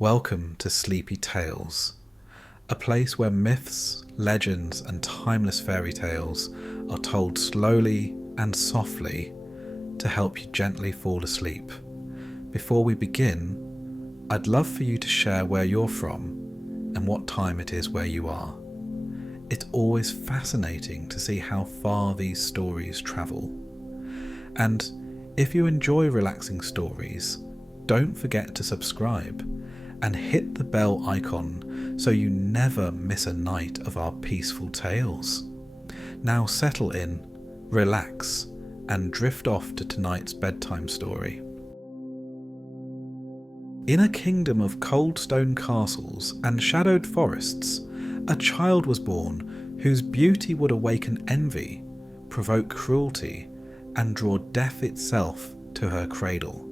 Welcome to Sleepy Tales, a place where myths, legends, and timeless fairy tales are told slowly and softly to help you gently fall asleep. Before we begin, I'd love for you to share where you're from and what time it is where you are. It's always fascinating to see how far these stories travel. And if you enjoy relaxing stories, don't forget to subscribe and hit the bell icon so you never miss a night of our peaceful tales. Now settle in, relax, and drift off to tonight's bedtime story. In a kingdom of cold stone castles and shadowed forests, a child was born whose beauty would awaken envy, provoke cruelty, and draw death itself to her cradle.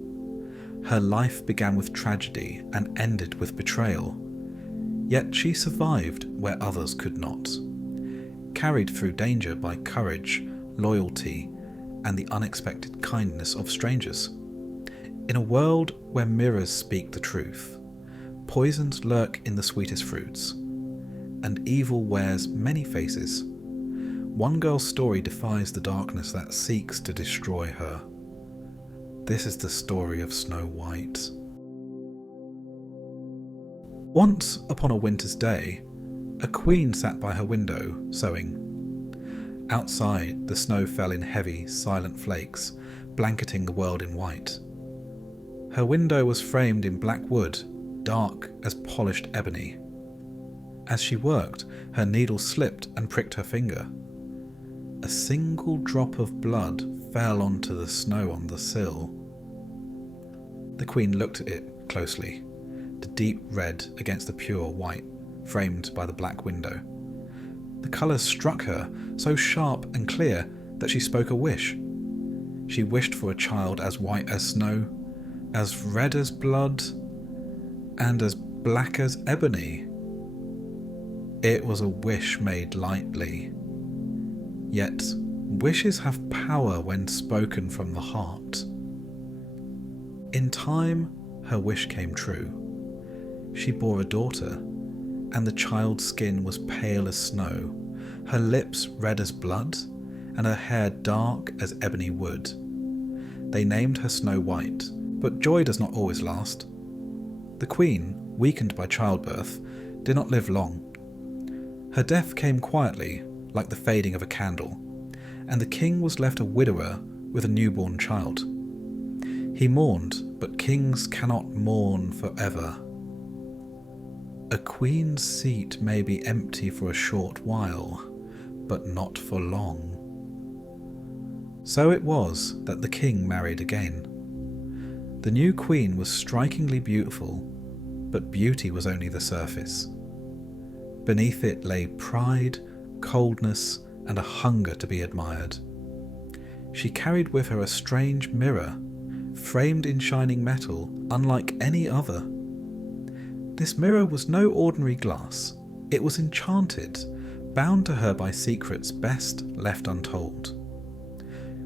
Her life began with tragedy and ended with betrayal, yet she survived where others could not, carried through danger by courage, loyalty, and the unexpected kindness of strangers. In a world where mirrors speak the truth, poisons lurk in the sweetest fruits, and evil wears many faces, one girl's story defies the darkness that seeks to destroy her. This is the story of Snow White. Once upon a winter's day, a queen sat by her window, sewing. Outside, the snow fell in heavy, silent flakes, blanketing the world in white. Her window was framed in black wood, dark as polished ebony. As she worked, her needle slipped and pricked her finger. A single drop of blood fell onto the snow on the sill. The queen looked at it closely, the deep red against the pure white, framed by the black window. The colours struck her, so sharp and clear that she spoke a wish. She wished for a child as white as snow, as red as blood, and as black as ebony. It was a wish made lightly. Yet, wishes have power when spoken from the heart. In time, her wish came true. She bore a daughter, and the child's skin was pale as snow, her lips red as blood, and her hair dark as ebony wood. They named her Snow White, but joy does not always last. The queen, weakened by childbirth, did not live long. Her death came quietly, like the fading of a candle, and the king was left a widower with a newborn child. He mourned, but kings cannot mourn forever. A queen's seat may be empty for a short while, but not for long. So it was that the king married again. The new queen was strikingly beautiful, but beauty was only the surface. Beneath it lay pride, coldness, and a hunger to be admired. She carried with her a strange mirror, framed in shining metal, unlike any other. This mirror was no ordinary glass. It was enchanted, bound to her by secrets best left untold.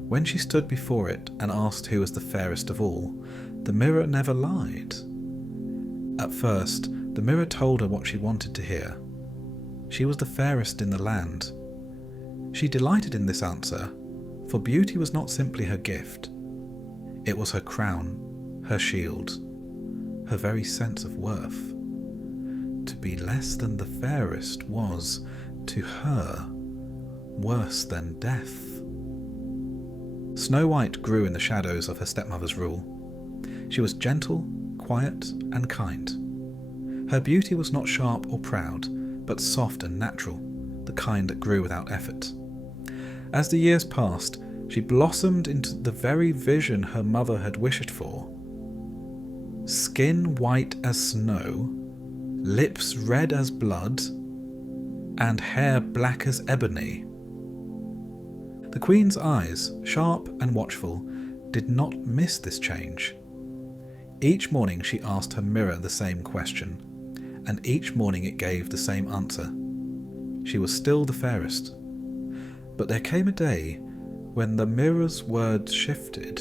When she stood before it and asked who was the fairest of all, the mirror never lied. At first, the mirror told her what she wanted to hear. She was the fairest in the land. She delighted in this answer, for beauty was not simply her gift. It was her crown, her shield, her very sense of worth. To be less than the fairest was, to her, worse than death. Snow White grew in the shadows of her stepmother's rule. She was gentle, quiet, and kind. Her beauty was not sharp or proud, but soft and natural, the kind that grew without effort. As the years passed, she blossomed into the very vision her mother had wished for. Skin white as snow, lips red as blood, and hair black as ebony. The queen's eyes, sharp and watchful, did not miss this change. Each morning she asked her mirror the same question, and each morning it gave the same answer. She was still the fairest. But there came a day when the mirror's words shifted,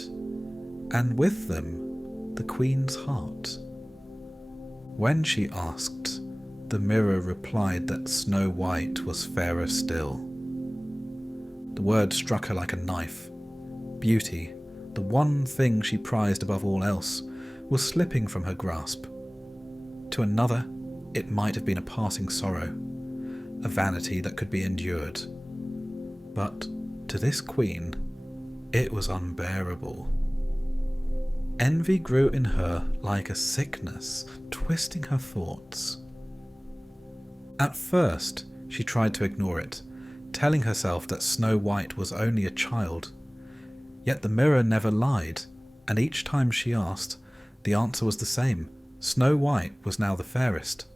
and with them the queen's heart. When she asked, the mirror replied that Snow White was fairer still. The word struck her like a knife. Beauty, the one thing she prized above all else, was slipping from her grasp. To another, it might have been a passing sorrow, a vanity that could be endured. But to this queen, it was unbearable. Envy grew in her like a sickness, twisting her thoughts. At first, she tried to ignore it, telling herself that Snow White was only a child. Yet the mirror never lied, and each time she asked, the answer was the same. Snow White was now the fairest.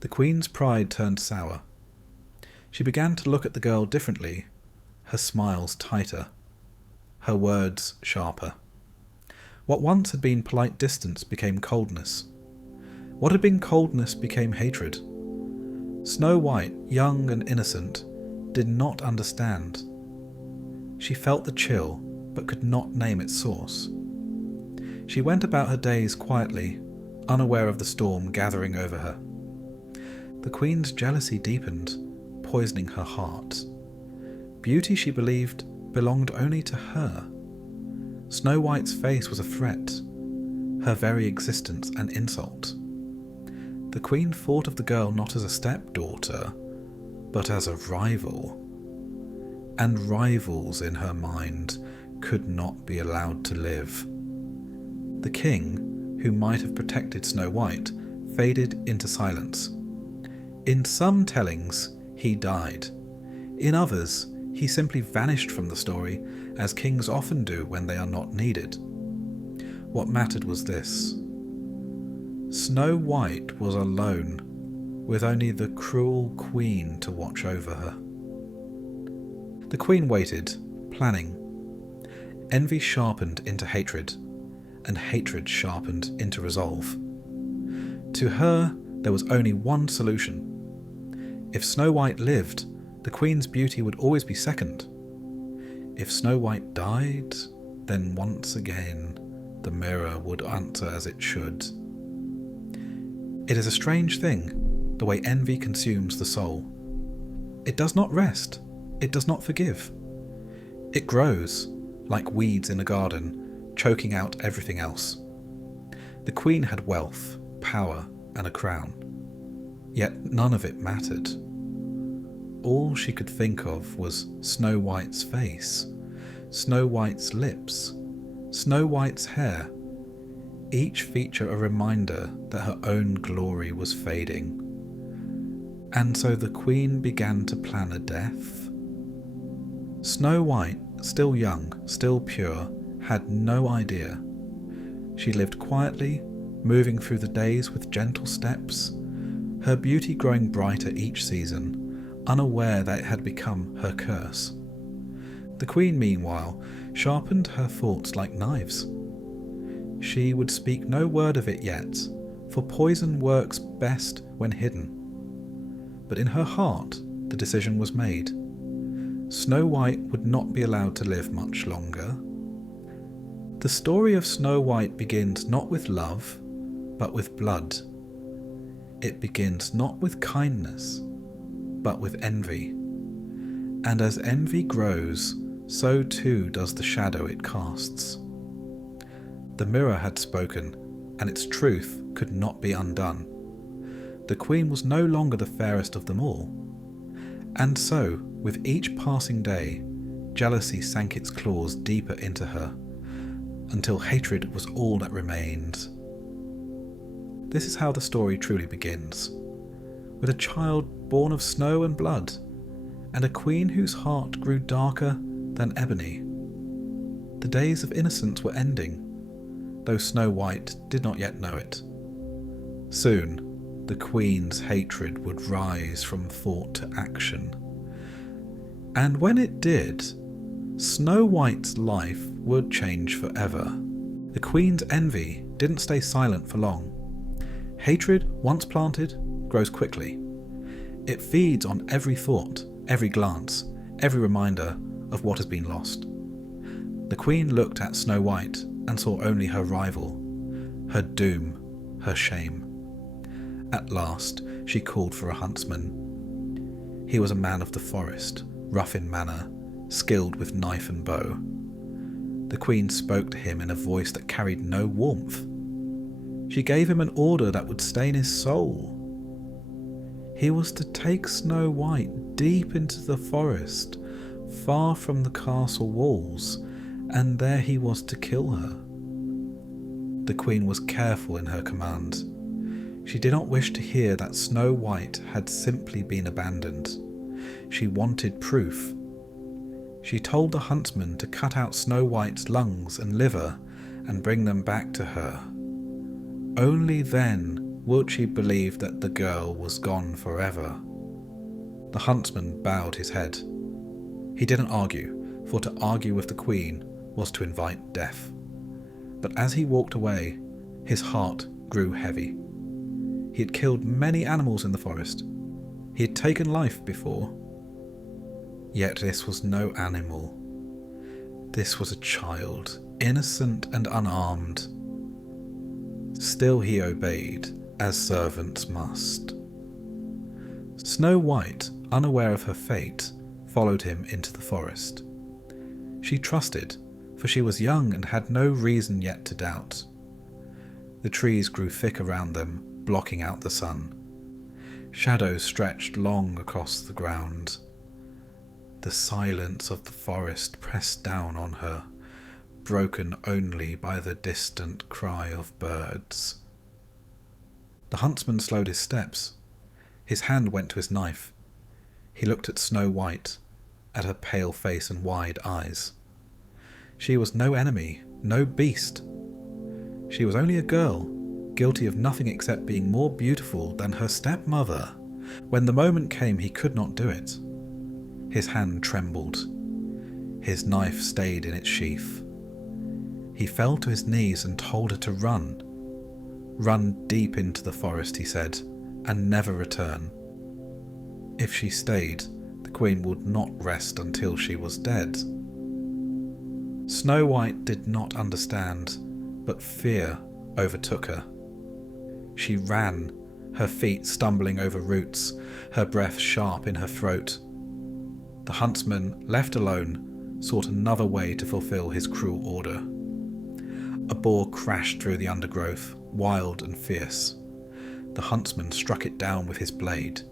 The queen's pride turned sour. She began to look at the girl differently, her smiles tighter, her words sharper. What once had been polite distance became coldness. What had been coldness became hatred. Snow White, young and innocent, did not understand. She felt the chill, but could not name its source. She went about her days quietly, unaware of the storm gathering over her. The queen's jealousy deepened, poisoning her heart. Beauty, she believed, belonged only to her. Snow White's face was a threat, her very existence an insult. The queen thought of the girl not as a stepdaughter, but as a rival. And rivals in her mind could not be allowed to live. The king, who might have protected Snow White, faded into silence. In some tellings, he died. In others, he simply vanished from the story, as kings often do when they are not needed. What mattered was this. Snow White was alone, with only the cruel queen to watch over her. The queen waited, planning. Envy sharpened into hatred, and hatred sharpened into resolve. To her, there was only one solution. If Snow White lived, the queen's beauty would always be second. If Snow White died, then once again the mirror would answer as it should. It is a strange thing, the way envy consumes the soul. It does not rest, it does not forgive. It grows, like weeds in a garden, choking out everything else. The queen had wealth, power, and a crown, yet none of it mattered. All she could think of was Snow White's face, Snow White's lips, Snow White's hair, each feature a reminder that her own glory was fading. And so the queen began to plan a death. Snow White, still young, still pure, had no idea. She lived quietly, moving through the days with gentle steps, her beauty growing brighter each season, unaware that it had become her curse. The queen, meanwhile, sharpened her thoughts like knives. She would speak no word of it yet, for poison works best when hidden. But in her heart, the decision was made. Snow White would not be allowed to live much longer. The story of Snow White begins not with love, but with blood. It begins not with kindness, but with envy. And as envy grows, so too does the shadow it casts. The mirror had spoken, and its truth could not be undone. The queen was no longer the fairest of them all. And so, with each passing day, jealousy sank its claws deeper into her, until hatred was all that remained. This is how the story truly begins, with a child born of snow and blood, and a queen whose heart grew darker than ebony. The days of innocence were ending, though Snow White did not yet know it. Soon, the queen's hatred would rise from thought to action. And when it did, Snow White's life would change forever. The queen's envy didn't stay silent for long. Hatred, once planted, grows quickly. It feeds on every thought, every glance, every reminder of what has been lost. The queen looked at Snow White and saw only her rival, her doom, her shame. At last, she called for a huntsman. He was a man of the forest, rough in manner, skilled with knife and bow. The queen spoke to him in a voice that carried no warmth. She gave him an order that would stain his soul. He was to take Snow White deep into the forest, far from the castle walls, and there he was to kill her. The queen was careful in her commands. She did not wish to hear that Snow White had simply been abandoned. She wanted proof. She told the huntsman to cut out Snow White's lungs and liver and bring them back to her. Only then would she believe that the girl was gone forever. The huntsman bowed his head. He didn't argue, for to argue with the queen was to invite death. But as he walked away, his heart grew heavy. He had killed many animals in the forest. He had taken life before. Yet this was no animal. This was a child, innocent and unarmed. Still he obeyed, as servants must. Snow White, unaware of her fate, followed him into the forest. She trusted, for she was young and had no reason yet to doubt. The trees grew thick around them, blocking out the sun. Shadows stretched long across the ground. The silence of the forest pressed down on her, broken only by the distant cry of birds. The huntsman slowed his steps. His hand went to his knife. He looked at Snow White, at her pale face and wide eyes. She was no enemy, no beast. She was only a girl, guilty of nothing except being more beautiful than her stepmother. When the moment came, he could not do it. His hand trembled. His knife stayed in its sheath. He fell to his knees and told her to run. Run deep into the forest, he said, and never return. If she stayed, the queen would not rest until she was dead. Snow White did not understand, but fear overtook her. She ran, her feet stumbling over roots, her breath sharp in her throat. The huntsman, left alone, sought another way to fulfill his cruel order. A boar crashed through the undergrowth, wild and fierce. The huntsman struck it down with his blade.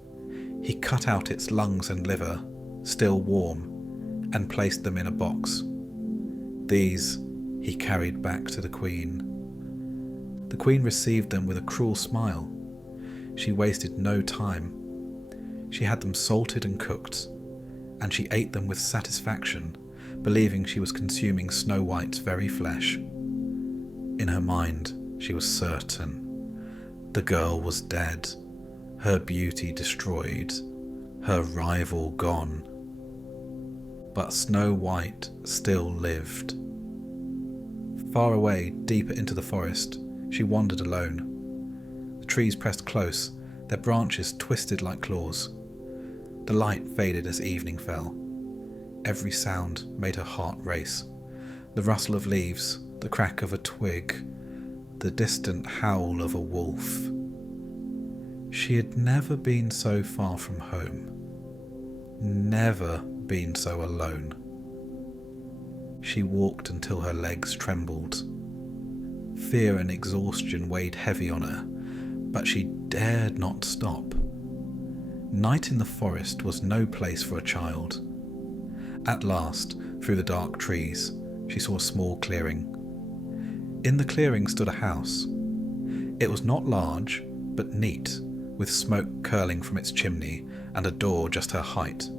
He cut out its lungs and liver, still warm, and placed them in a box. These he carried back to the queen. The queen received them with a cruel smile. She wasted no time. She had them salted and cooked, and she ate them with satisfaction, believing she was consuming Snow White's very flesh. In her mind, she was certain. The girl was dead, her beauty destroyed, her rival gone. But Snow White still lived. Far away, deeper into the forest, she wandered alone. The trees pressed close, their branches twisted like claws. The light faded as evening fell. Every sound made her heart race. The rustle of leaves, the crack of a twig, the distant howl of a wolf. She had never been so far from home, never been so alone. She walked until her legs trembled. Fear and exhaustion weighed heavy on her, but she dared not stop. Night in the forest was no place for a child. At last, through the dark trees, she saw a small clearing. In the clearing stood a house. It was not large, but neat, with smoke curling from its chimney and a door just her height.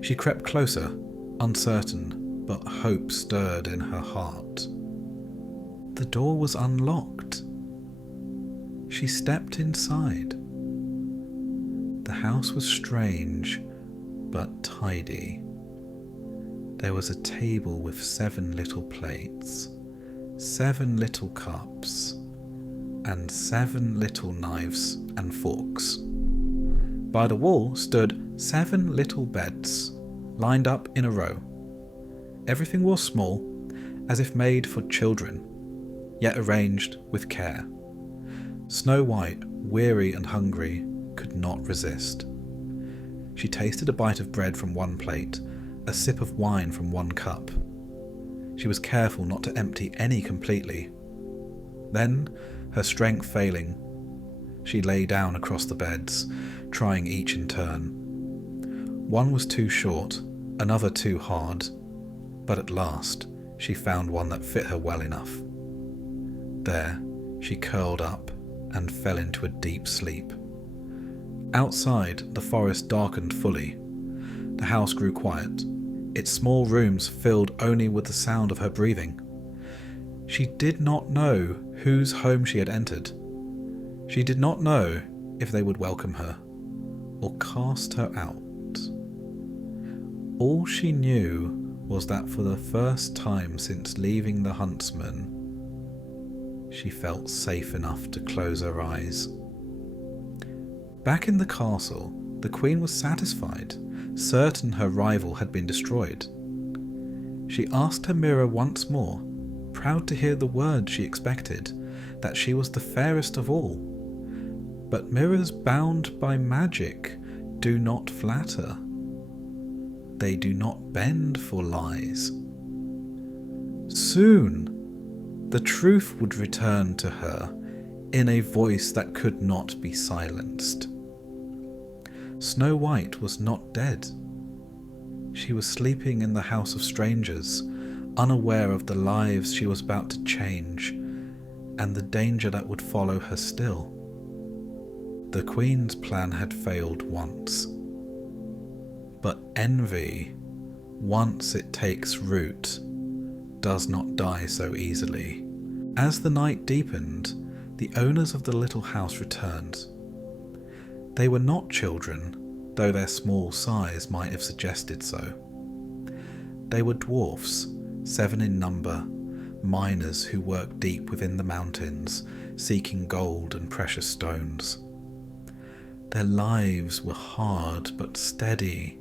She crept closer, uncertain, but hope stirred in her heart. The door was unlocked. She stepped inside. The house was strange, but tidy. There was a table with 7 little plates, 7 little cups, and 7 little knives and forks. By the wall stood 7 little beds, lined up in a row. Everything was small, as if made for children, yet arranged with care. Snow White weary and hungry, could not resist. She tasted a bite of bread from one plate, a sip of wine from one cup. She was careful not to empty any completely. Then, her strength failing, she lay down across the beds, trying each in turn. One was too short, another too hard, but at last she found one that fit her well enough. There, she curled up and fell into a deep sleep. Outside, the forest darkened fully. The house grew quiet, its small rooms filled only with the sound of her breathing. She did not know whose home she had entered. She did not know if they would welcome her or cast her out. All she knew was that for the first time since leaving the huntsman, she felt safe enough to close her eyes. Back in the castle, the queen was satisfied, certain her rival had been destroyed. She asked her mirror once more, proud to hear the word she expected, that she was the fairest of all. But mirrors bound by magic do not flatter. They do not bend for lies. Soon, the truth would return to her in a voice that could not be silenced. Snow White was not dead. She was sleeping in the house of strangers, unaware of the lives she was about to change and the danger that would follow her still. The Queen's plan had failed once. But envy, once it takes root, does not die so easily. As the night deepened, the owners of the little house returned. They were not children, though their small size might have suggested so. They were dwarfs, 7 in number, miners who worked deep within the mountains, seeking gold and precious stones. Their lives were hard but steady,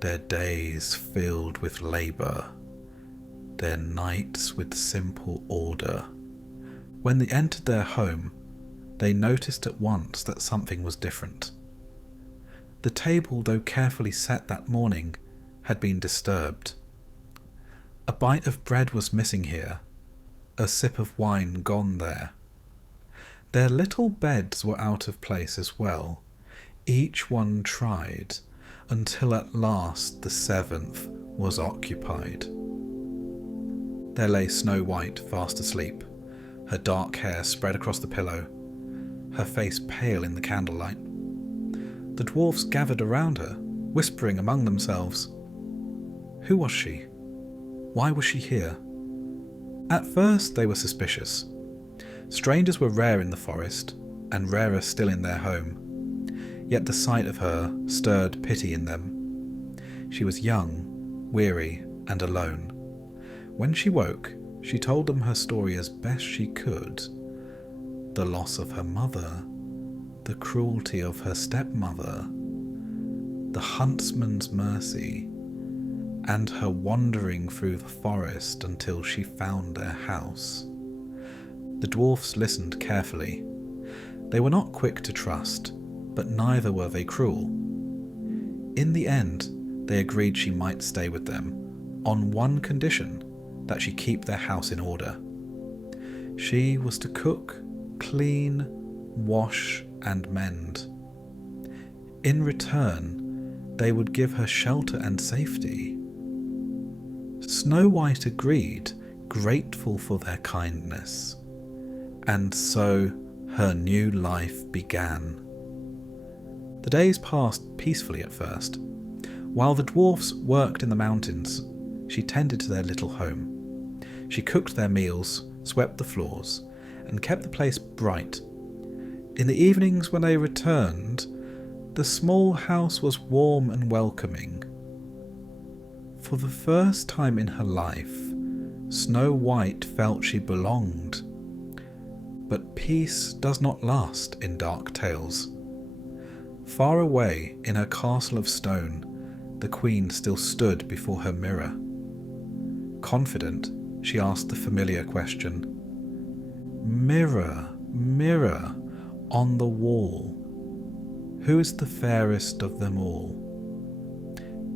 their days filled with labour, their nights with simple order. When they entered their home, they noticed at once that something was different. The table, though carefully set that morning, had been disturbed. A bite of bread was missing here, a sip of wine gone there. Their little beds were out of place as well. Each one tried, until at last the 7th was occupied. There lay Snow White fast asleep, her dark hair spread across the pillow, her face pale in the candlelight. The dwarfs gathered around her, whispering among themselves. Who was she? Why was she here? At first they were suspicious. Strangers were rare in the forest, and rarer still in their home. Yet the sight of her stirred pity in them. She was young, weary, and alone. When she woke, she told them her story as best she could. The loss of her mother, the cruelty of her stepmother, the huntsman's mercy, and her wandering through the forest until she found their house. The dwarfs listened carefully. They were not quick to trust, but neither were they cruel. In the end, they agreed she might stay with them, on one condition, that she keep their house in order. She was to cook, clean, wash, and mend. In return, they would give her shelter and safety. Snow White agreed, grateful for their kindness. And so her new life began. The days passed peacefully at first. While the dwarfs worked in the mountains, she tended to their little home. She cooked their meals, swept the floors, and kept the place bright. In the evenings when they returned, the small house was warm and welcoming. For the first time in her life, Snow White felt she belonged. But peace does not last in dark tales. Far away in her castle of stone, the queen still stood before her mirror. Confident, she asked the familiar question, "Mirror, mirror, On the wall, who is the fairest of them all?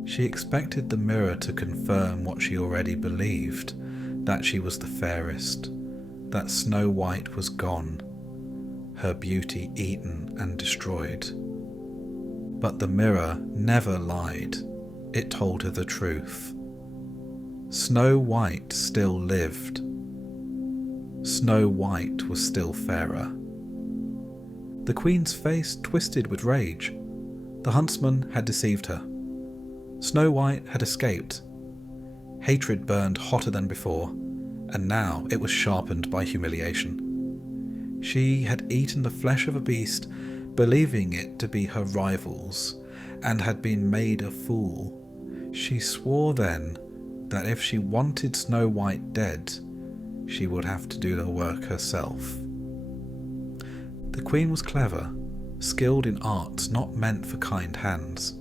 She expected the mirror to confirm what she already believed, that she was the fairest, that Snow White was gone, her beauty eaten and destroyed. But the mirror never lied, it told her the truth. Snow White still lived. Snow White was still fairer. The Queen's face twisted with rage. The huntsman had deceived her. Snow White had escaped. Hatred burned hotter than before, and now it was sharpened by humiliation. She had eaten the flesh of a beast, believing it to be her rival's, and had been made a fool. She swore then that if she wanted Snow White dead, she would have to do the work herself. The Queen was clever, skilled in arts not meant for kind hands.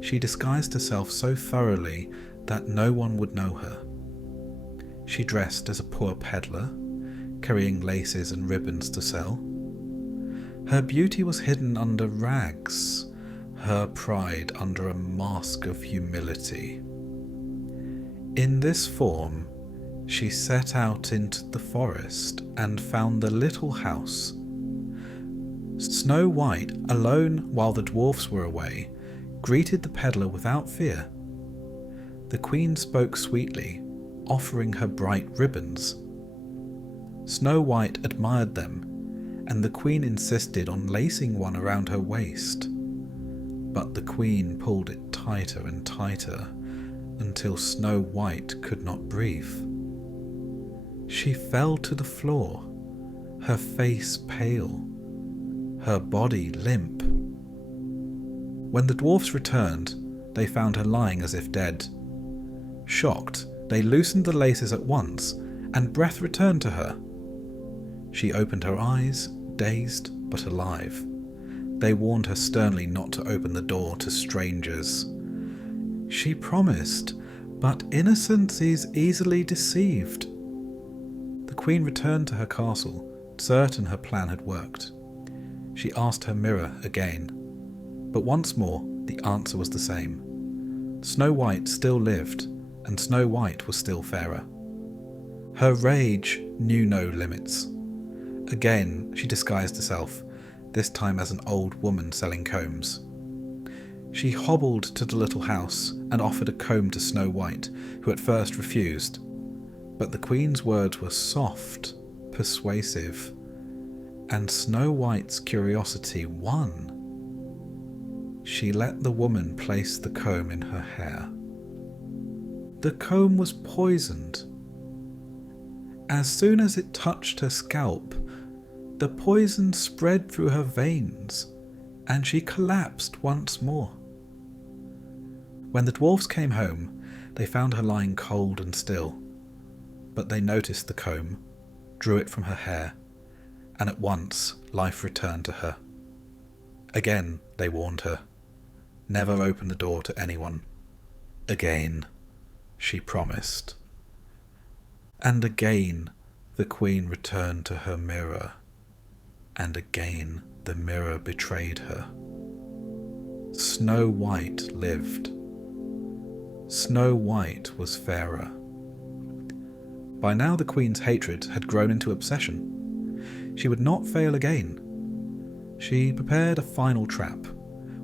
She disguised herself so thoroughly that no one would know her. She dressed as a poor peddler, carrying laces and ribbons to sell. Her beauty was hidden under rags, her pride under a mask of humility. In this form, she set out into the forest and found the little house. Snow White, alone while the dwarfs were away, greeted the peddler without fear. The Queen spoke sweetly, offering her bright ribbons. Snow White admired them, and the Queen insisted on lacing one around her waist. But the Queen pulled it tighter and tighter until Snow White could not breathe. She fell to the floor, her face pale, her body limp. When the dwarfs returned, they found her lying as if dead. Shocked, they loosened the laces at once, and breath returned to her. She opened her eyes, dazed but alive. They warned her sternly not to open the door to strangers. She promised, but innocence is easily deceived. The Queen returned to her castle, certain her plan had worked. She asked her mirror again, but once more the answer was the same. Snow White still lived, and Snow White was still fairer. Her rage knew no limits. Again she disguised herself, this time as an old woman selling combs. She hobbled to the little house and offered a comb to Snow White, who at first refused. But the Queen's words were soft, persuasive, and Snow White's curiosity won. She let the woman place the comb in her hair. The comb was poisoned. As soon as it touched her scalp, the poison spread through her veins, and she collapsed once more. When the dwarfs came home, they found her lying cold and still, but they noticed the comb, drew it from her hair, and at once life returned to her. Again they warned her, never open the door to anyone. Again, she promised. And again the Queen returned to her mirror, and again the mirror betrayed her. Snow White lived. Snow White was fairer. By now the Queen's hatred had grown into obsession. She would not fail again. She prepared a final trap,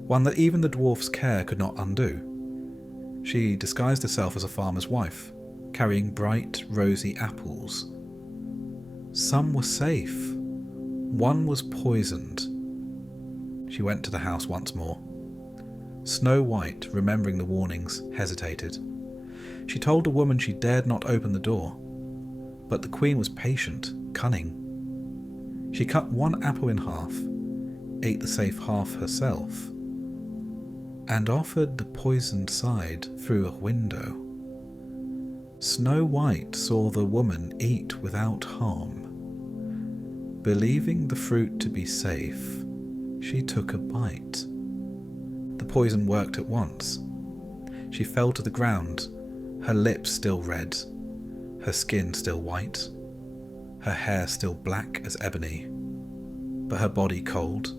one that even the dwarf's care could not undo. She disguised herself as a farmer's wife, carrying bright, rosy apples. Some were safe. One was poisoned. She went to the house once more. Snow White, remembering the warnings, hesitated. She told the woman she dared not open the door, but the Queen was patient, cunning. She cut one apple in half, ate the safe half herself, and offered the poisoned side through a window. Snow White saw the woman eat without harm. Believing the fruit to be safe, she took a bite. The poison worked at once. She fell to the ground, her lips still red, her skin still white, her hair still black as ebony. but her body cold,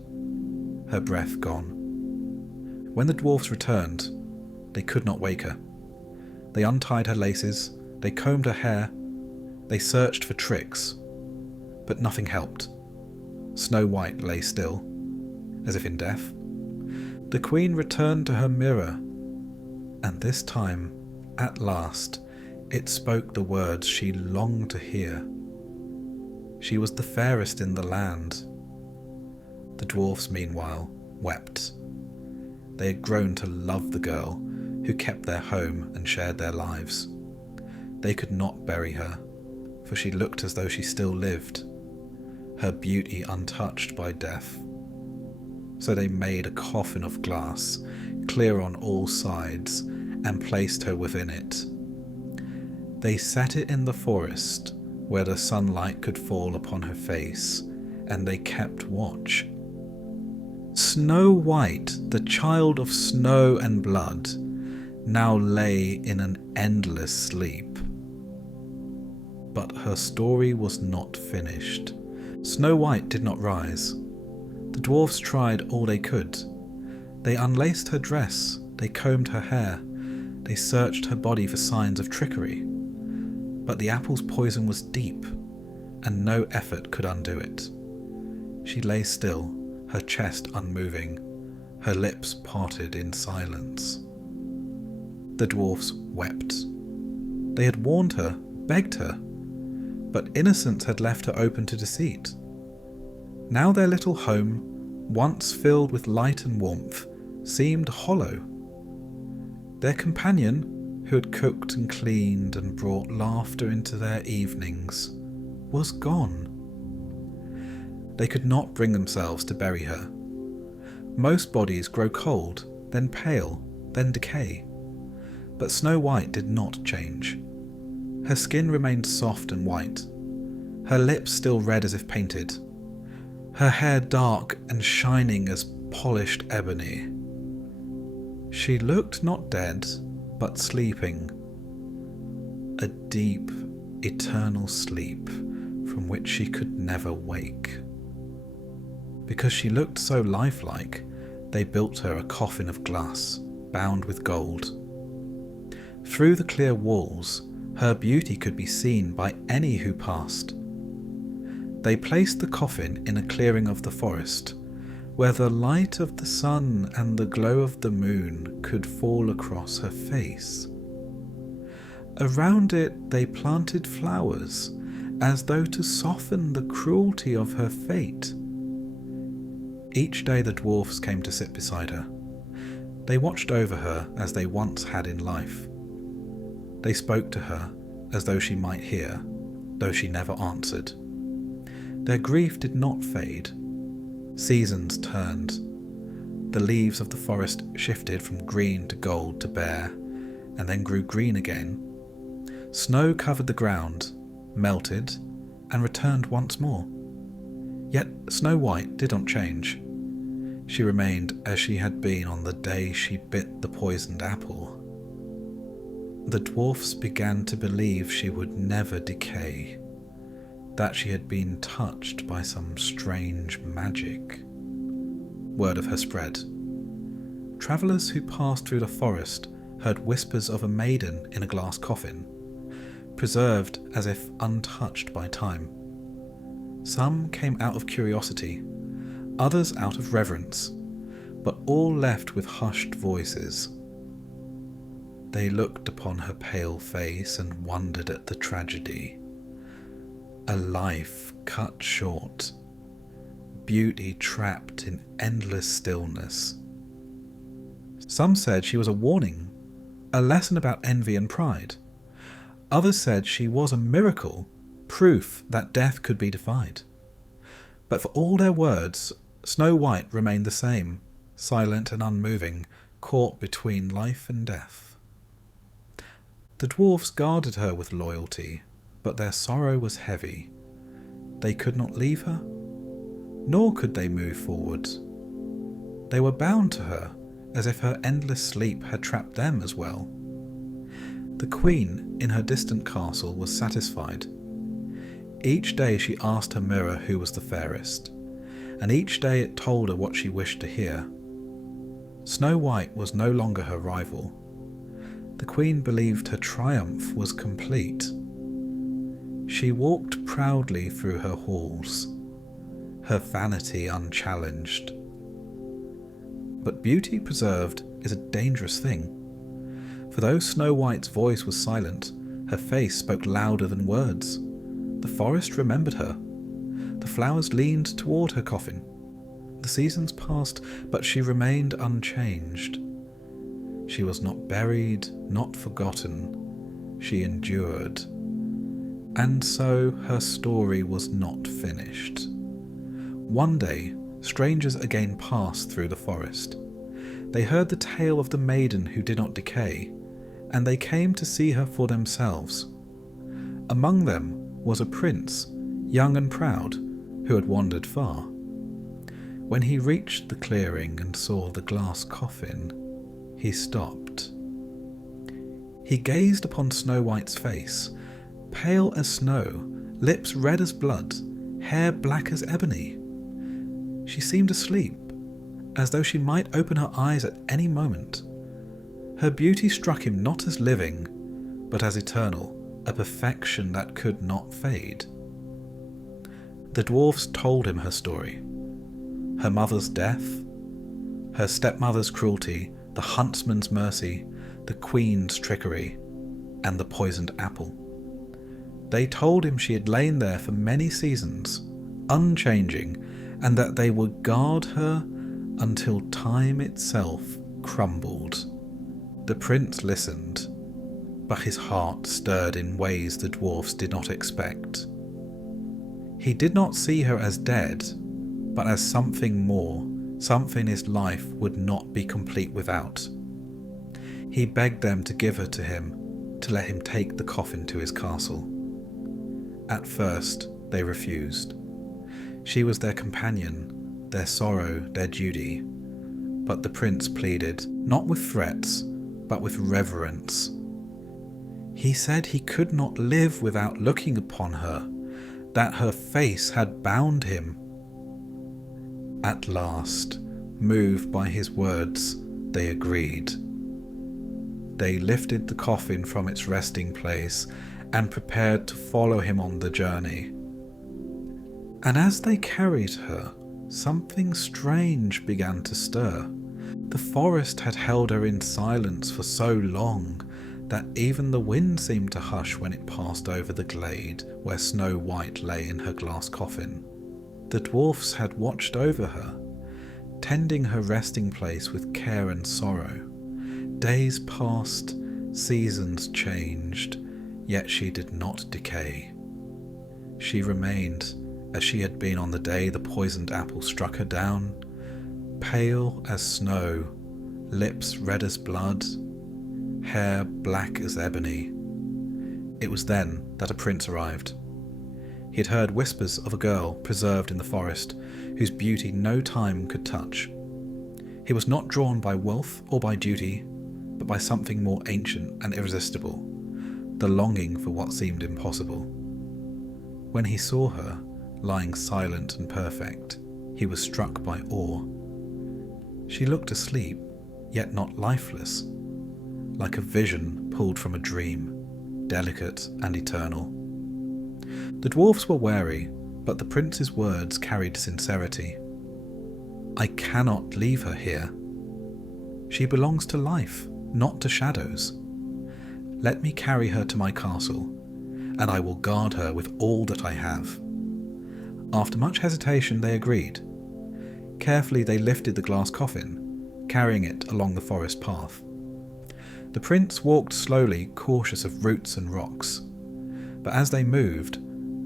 her breath gone. When the dwarfs returned, they could not wake her. They untied her laces, they combed her hair, they searched for tricks, but nothing helped. Snow White lay still, as if in death. The queen returned to her mirror, and this time, at last, it spoke the words she longed to hear. She was the fairest in the land. The dwarfs, meanwhile, wept. They had grown to love the girl who kept their home and shared their lives. They could not bury her, for she looked as though she still lived, her beauty untouched by death. So they made a coffin of glass, clear on all sides, and placed her within it. They set it in the forest, where the sunlight could fall upon her face, and they kept watch. Snow White, the child of snow and blood, now lay in an endless sleep. But her story was not finished. Snow White did not rise. The dwarfs tried all they could. They unlaced her dress, they combed her hair, they searched her body for signs of trickery. But the apple's poison was deep, and no effort could undo it. She lay still, her chest unmoving, her lips parted in silence. The dwarfs wept. They had warned her, begged her, but innocence had left her open to deceit. Now their little home, once filled with light and warmth, seemed hollow. Their companion, who had cooked and cleaned and brought laughter into their evenings, was gone. They could not bring themselves to bury her. Most bodies grow cold, then pale, then decay. But Snow White did not change. Her skin remained soft and white, her lips still red as if painted, her hair dark and shining as polished ebony. She looked not dead, but sleeping, a deep, eternal sleep from which she could never wake. Because she looked so lifelike, they built her a coffin of glass, bound with gold. Through the clear walls, her beauty could be seen by any who passed. They placed the coffin in a clearing of the forest, where the light of the sun and the glow of the moon could fall across her face. Around it they planted flowers, as though to soften the cruelty of her fate. Each day the dwarfs came to sit beside her. They watched over her as they once had in life. They spoke to her as though she might hear, though she never answered. Their grief did not fade. Seasons turned. The leaves of the forest shifted from green to gold to bare, and then grew green again. Snow covered the ground, melted, and returned once more. Yet Snow White did not change. She remained as she had been on the day she bit the poisoned apple. The dwarfs began to believe she would never decay, that she had been touched by some strange magic. Word of her spread. Travellers who passed through the forest heard whispers of a maiden in a glass coffin, preserved as if untouched by time. Some came out of curiosity, others out of reverence, but all left with hushed voices. They looked upon her pale face and wondered at the tragedy. A life cut short, beauty trapped in endless stillness. Some said she was a warning, a lesson about envy and pride. Others said she was a miracle, proof that death could be defied. But for all their words, Snow White remained the same, silent and unmoving, caught between life and death. The dwarfs guarded her with loyalty, but their sorrow was heavy. They could not leave her, nor could they move forward. They were bound to her, as if her endless sleep had trapped them as well. The queen, in her distant castle, was satisfied. Each day she asked her mirror who was the fairest, and each day it told her what she wished to hear. Snow White was no longer her rival. The Queen believed her triumph was complete. She walked proudly through her halls, her vanity unchallenged. But beauty preserved is a dangerous thing. For though Snow White's voice was silent, her face spoke louder than words. The forest remembered her. The flowers leaned toward her coffin. The seasons passed, but she remained unchanged. She was not buried, not forgotten. She endured. And so her story was not finished. One day, strangers again passed through the forest. They heard the tale of the maiden who did not decay, and they came to see her for themselves. Among them was a prince, young and proud, who had wandered far. When he reached the clearing and saw the glass coffin, he stopped. He gazed upon Snow White's face, pale as snow, lips red as blood, hair black as ebony. She seemed asleep, as though she might open her eyes at any moment. Her beauty struck him not as living, but as eternal, a perfection that could not fade. The dwarfs told him her story. Her mother's death, her stepmother's cruelty, the huntsman's mercy, the queen's trickery, and the poisoned apple. They told him she had lain there for many seasons, unchanging, and that they would guard her until time itself crumbled. The prince listened, but his heart stirred in ways the dwarfs did not expect. He did not see her as dead, but as something more, something his life would not be complete without. He begged them to give her to him, to let him take the coffin to his castle. At first, they refused. She was their companion, their sorrow, their duty. But the prince pleaded, not with threats, but with reverence. He said he could not live without looking upon her, that her face had bound him. At last, moved by his words, they agreed. They lifted the coffin from its resting place and prepared to follow him on the journey. And as they carried her, something strange began to stir. The forest had held her in silence for so long that even the wind seemed to hush when it passed over the glade where Snow White lay in her glass coffin. The dwarfs had watched over her, tending her resting place with care and sorrow. Days passed, seasons changed, yet she did not decay. She remained as she had been on the day the poisoned apple struck her down, pale as snow, lips red as blood, hair black as ebony. It was then that a prince arrived. He had heard whispers of a girl preserved in the forest, whose beauty no time could touch. He was not drawn by wealth or by duty, but by something more ancient and irresistible, the longing for what seemed impossible. When he saw her, lying silent and perfect, he was struck by awe. She looked asleep, yet not lifeless, like a vision pulled from a dream, delicate and eternal. The dwarfs were wary, but the prince's words carried sincerity. I cannot leave her here. She belongs to life, not to shadows. Let me carry her to my castle, and I will guard her with all that I have. After much hesitation, they agreed. Carefully they lifted the glass coffin, carrying it along the forest path. The prince walked slowly, cautious of roots and rocks. But as they moved,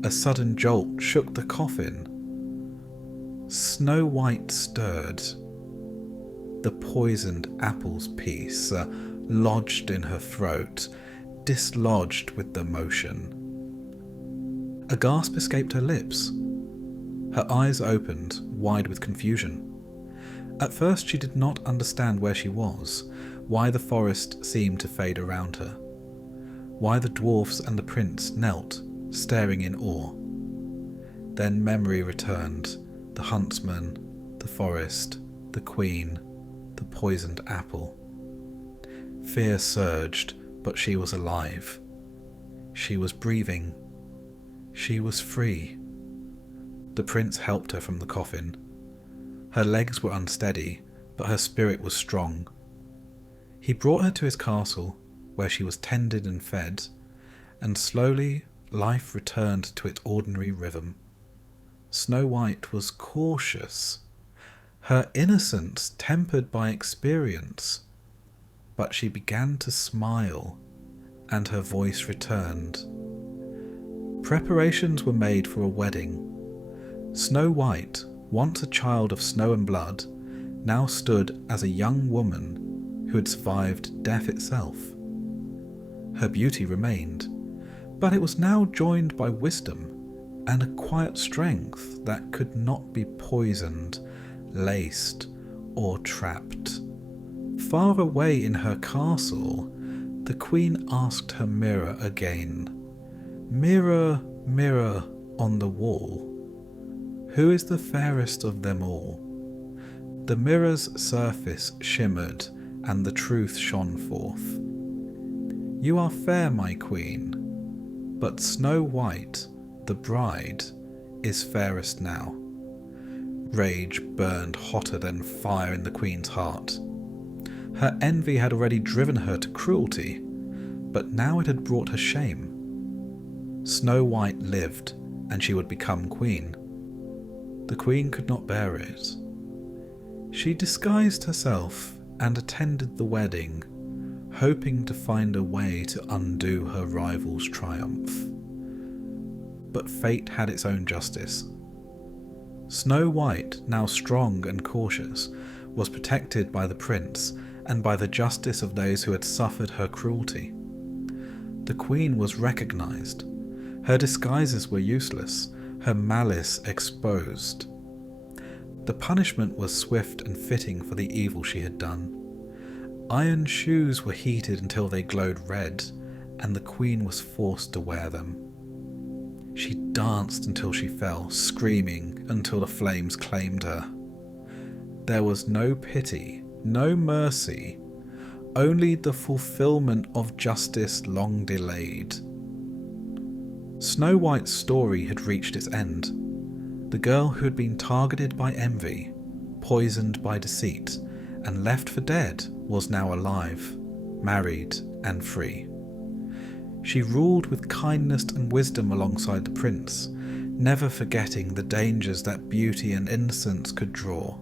a sudden jolt shook the coffin. Snow White stirred. The poisoned apple's piece, lodged in her throat, dislodged with the motion. A gasp escaped her lips. Her eyes opened, wide with confusion. At first she did not understand where she was, why the forest seemed to fade around her, why the dwarfs and the prince knelt, staring in awe. Then memory returned, the huntsman, the forest, the queen, the poisoned apple. Fear surged, but she was alive. She was breathing. She was free. The prince helped her from the coffin. Her legs were unsteady, but her spirit was strong. He brought her to his castle, where she was tended and fed, and slowly life returned to its ordinary rhythm. Snow White was cautious, her innocence tempered by experience, but she began to smile, and her voice returned. Preparations were made for a wedding. Snow White, once a child of snow and blood, now stood as a young woman who had survived death itself. Her beauty remained, but it was now joined by wisdom and a quiet strength that could not be poisoned, laced, or trapped. Far away in her castle, the queen asked her mirror again, "Mirror, mirror on the wall, who is the fairest of them all?" The mirror's surface shimmered, and the truth shone forth. "You are fair, my queen, but Snow White, the bride, is fairest now." Rage burned hotter than fire in the queen's heart. Her envy had already driven her to cruelty, but now it had brought her shame. Snow White lived, and she would become queen. The queen could not bear it. She disguised herself and attended the wedding, hoping to find a way to undo her rival's triumph. But fate had its own justice. Snow White, now strong and cautious, was protected by the prince and by the justice of those who had suffered her cruelty. The queen was recognized. Her disguises were useless, her malice exposed. The punishment was swift and fitting for the evil she had done. Iron shoes were heated until they glowed red, and the queen was forced to wear them. She danced until she fell, screaming until the flames claimed her. There was no pity, no mercy, only the fulfillment of justice long delayed. Snow White's story had reached its end. The girl who had been targeted by envy, poisoned by deceit, and left for dead was now alive, married, and free. She ruled with kindness and wisdom alongside the prince, never forgetting the dangers that beauty and innocence could draw.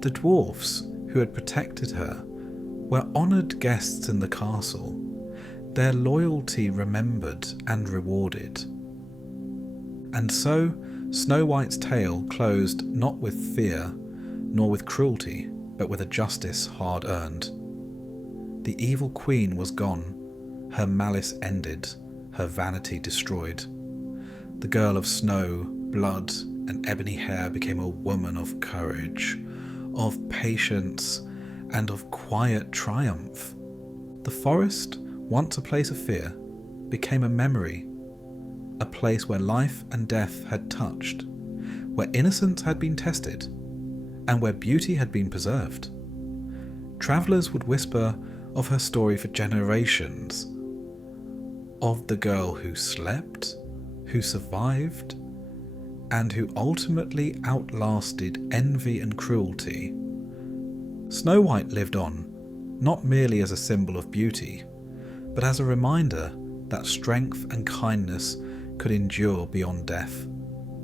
The dwarfs, who had protected her, were honoured guests in the castle, their loyalty remembered and rewarded. And so Snow White's tale closed not with fear, nor with cruelty, but with a justice hard earned. The evil queen was gone, her malice ended, her vanity destroyed. The girl of snow, blood, and ebony hair became a woman of courage, of patience, and of quiet triumph. The forest, once a place of fear, became a memory, a place where life and death had touched, where innocence had been tested, and where beauty had been preserved. Travellers would whisper of her story for generations, of the girl who slept, who survived, and who ultimately outlasted envy and cruelty. Snow White lived on, not merely as a symbol of beauty, but as a reminder that strength and kindness could endure beyond death,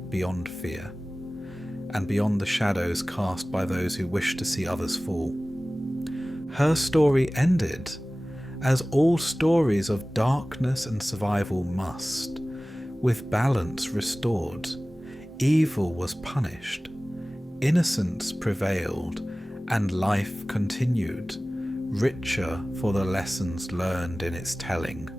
beyond fear, and beyond the shadows cast by those who wish to see others fall. Her story ended, as all stories of darkness and survival must, with balance restored. Evil was punished, innocence prevailed, and life continued, richer for the lessons learned in its telling.